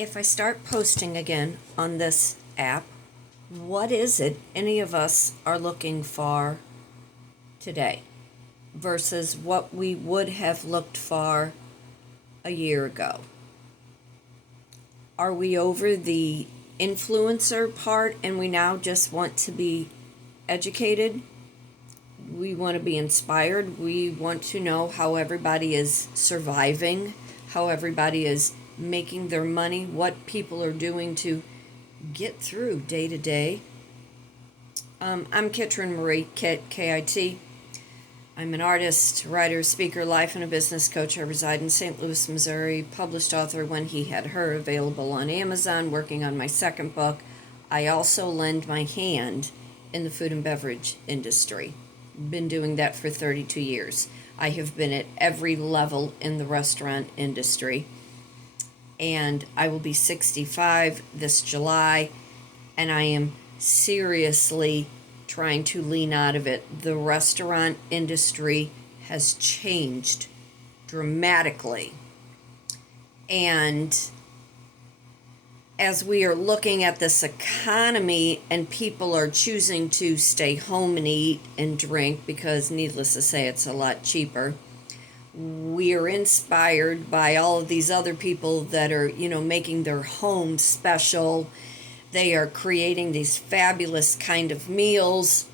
If I start posting again on this app, what is it any of us are looking for today versus what we would have looked for a year ago? Are we over the influencer part and we now just want to be educated? We want to be inspired. We want to know how everybody is surviving, how everybody is making their money, what people are doing to get through day to day. I'm Kitryn Marie, K-I-T. I'm an artist, writer, speaker, life and a business coach. I reside in St. Louis, Missouri. Published author When He Had Her, available on Amazon, working on my second book. I also lend my hand in the food and beverage industry. Been doing that for 32 years. I have been at every level in the restaurant industry. And I will be 65 this July, and I am seriously trying to lean out of it. The restaurant industry has changed dramatically. And as we are looking at this economy and people are choosing to stay home and eat and drink because, needless to say, it's a lot cheaper, we are inspired by all of these other people that are, making their homes special. They are creating these fabulous kind of meals.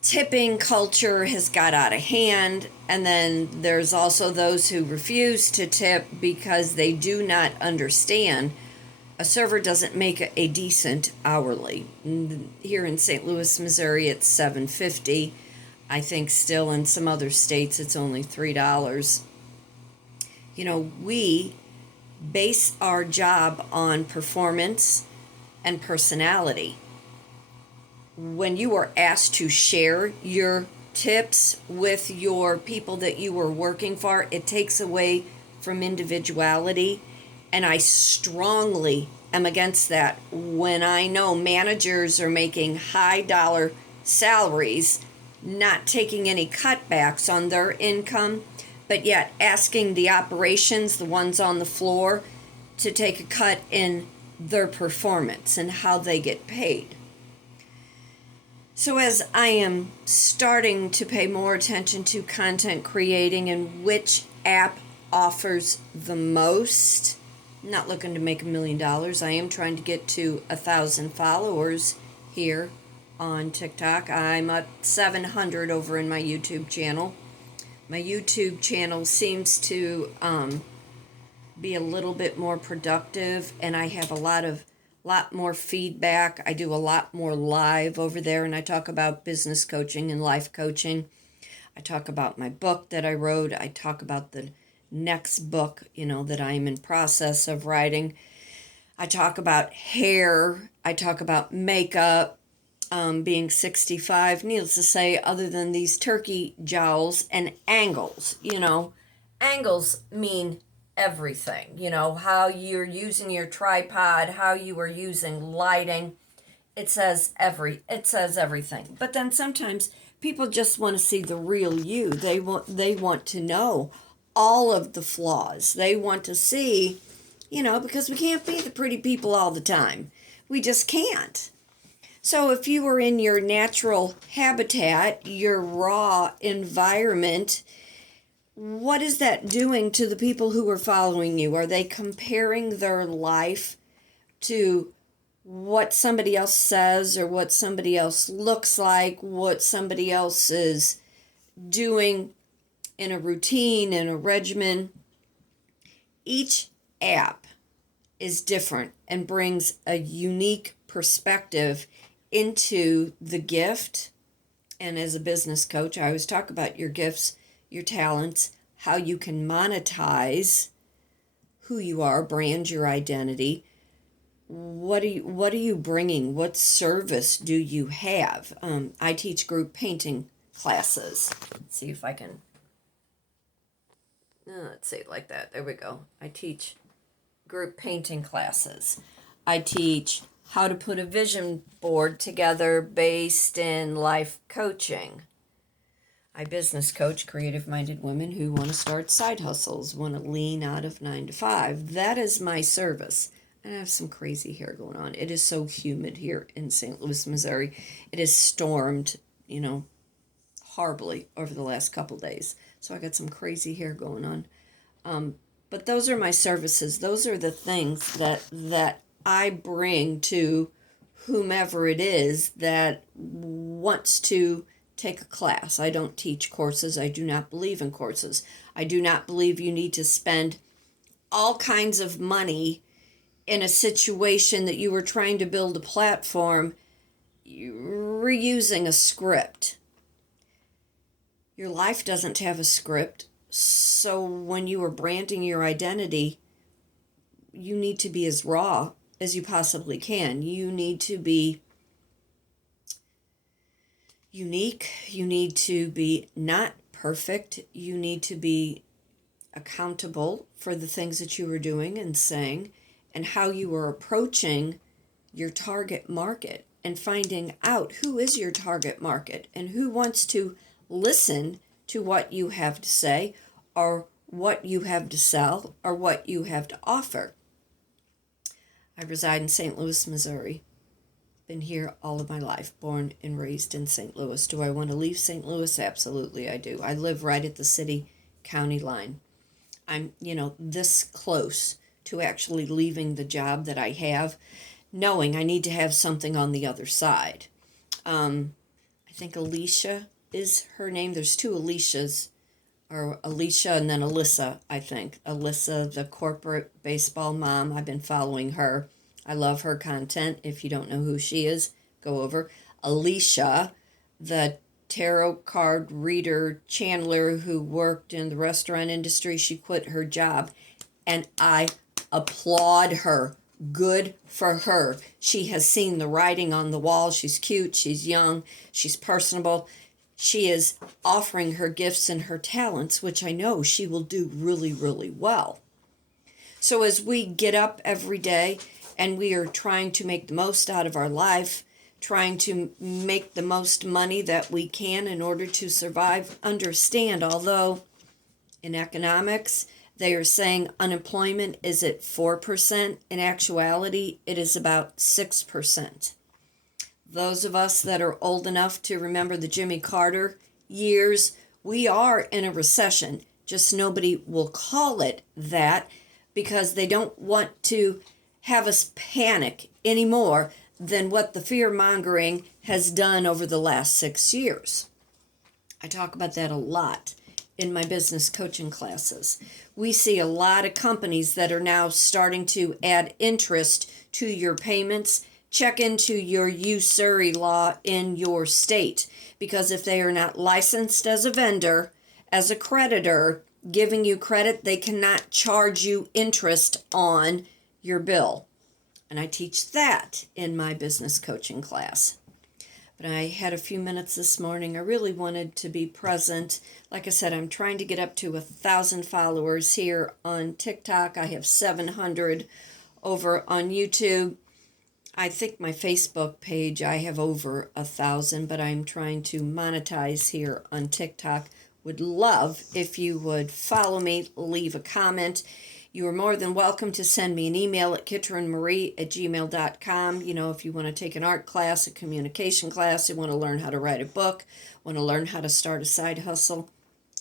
Tipping culture has got out of hand, and then there's also those who refuse to tip because they do not understand a server doesn't make a decent hourly. Here in St. Louis, Missouri, it's $7.50. I think still in some other states it's only $3. We base our job on performance and personality. When you are asked to share your tips with your people that you are working for, it takes away from individuality. And I strongly am against that. When I know managers are making high dollar salaries, not taking any cutbacks on their income, but yet asking the operations, the ones on the floor, to take a cut in their performance and how they get paid. So as I am starting to pay more attention to content creating and which app offers the most, I'm not looking to make $1 million. I am trying to get to 1,000 followers here on TikTok. I'm at 700 over in my YouTube channel. My YouTube channel seems to be a little bit more productive, and I have a lot more feedback. I do a lot more live over there, and I talk about business coaching and life coaching. I talk about my book that I wrote. I talk about the next book, that I am in process of writing. I talk about hair. I talk about makeup. Being 65, needless to say, other than these turkey jowls and angles, angles mean everything, how you're using your tripod, how you are using lighting. It says everything. But then sometimes people just want to see the real you. They want to know all of the flaws. They want to see, because we can't be the pretty people all the time. We just can't. So if you are in your natural habitat, your raw environment, what is that doing to the people who are following you? Are they comparing their life to what somebody else says or what somebody else looks like, what somebody else is doing in a routine, in a regimen? Each app is different and brings a unique perspective into the gift. And as a business coach, I always talk about your gifts, your talents, how you can monetize who you are, brand your identity. What are you bringing? What service do you have? I teach group painting classes. Let's see if I can. Let's say it like that. There we go. I teach group painting classes. I teach how to put a vision board together based in life coaching. I business coach creative-minded women who want to start side hustles, want to lean out of 9 to 5. That is my service. And I have some crazy hair going on. It is so humid here in St. Louis, Missouri. It has stormed, horribly over the last couple days. So I got some crazy hair going on. But those are my services. Those are the things that I bring to whomever it is that wants to take a class. I don't teach courses. I do not believe in courses. I do not believe you need to spend all kinds of money in a situation that you were trying to build a platform reusing a script. Your life doesn't have a script. So when you are branding your identity, you need to be as raw as you possibly can. You need to be unique. You need to be not perfect. You need to be accountable for the things that you are doing and saying and how you are approaching your target market and finding out who is your target market and who wants to listen to what you have to say or what you have to sell or what you have to offer. I reside in St. Louis, Missouri. Been here all of my life, born and raised in St. Louis. Do I want to leave St. Louis? Absolutely I do. I live right at the city-county line. I'm, this close to actually leaving the job that I have, knowing I need to have something on the other side. I think Alicia is her name. There's two Alicias, or Alicia and then Alyssa, I think. Alyssa, the corporate baseball mom. I've been following her. I love her content. If you don't know who she is, go over. Alicia, the tarot card reader channeler who worked in the restaurant industry. She quit her job, and I applaud her. Good for her. She has seen the writing on the wall. She's cute, she's young, she's personable. She is offering her gifts and her talents, which I know she will do really, really well. So as we get up every day and we are trying to make the most out of our life, trying to make the most money that we can in order to survive, understand, although in economics, they are saying unemployment is at 4%. In actuality, it is about 6%. Those of us that are old enough to remember the Jimmy Carter years, we are in a recession. Just nobody will call it that because they don't want to have us panic any more than what the fear-mongering has done over the last 6 years. I talk about that a lot in my business coaching classes. We see a lot of companies that are now starting to add interest to your payments. Check into your usury law in your state, because if they are not licensed as a vendor, as a creditor, giving you credit, they cannot charge you interest on your bill. And I teach that in my business coaching class. But I had a few minutes this morning. I really wanted to be present. Like I said, I'm trying to get up to 1,000 followers here on TikTok. I have 700 over on YouTube. I think my Facebook page, I have over 1,000, but I'm trying to monetize here on TikTok. Would love if you would follow me, leave a comment. You are more than welcome to send me an email at kitrynmarie@gmail.com. If you want to take an art class, a communication class, you want to learn how to write a book, want to learn how to start a side hustle,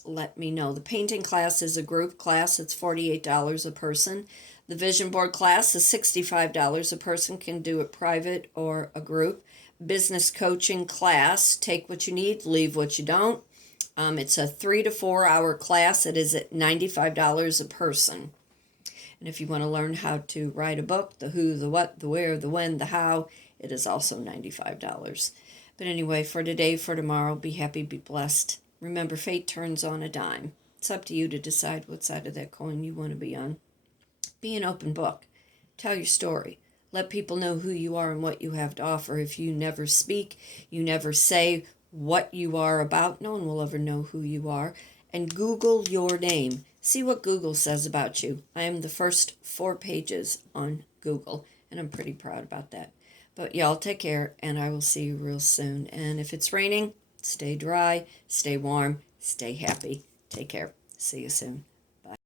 let me know. The painting class is a group class. It's $48 a person. The vision board class is $65 a person. Can do it private or a group. Business coaching class, take what you need, leave what you don't. It's a 3 to 4 hour class. It is at $95 a person. And if you want to learn how to write a book, the who, the what, the where, the when, the how, it is also $95. But anyway, for today, for tomorrow, be happy, be blessed. Remember, fate turns on a dime. It's up to you to decide what side of that coin you want to be on. Be an open book. Tell your story. Let people know who you are and what you have to offer. If you never speak, you never say what you are about, no one will ever know who you are. And Google your name. See what Google says about you. I am the first 4 pages on Google, and I'm pretty proud about that. But y'all take care, and I will see you real soon. And if it's raining, Stay dry, stay warm, stay happy. Take care. See you soon.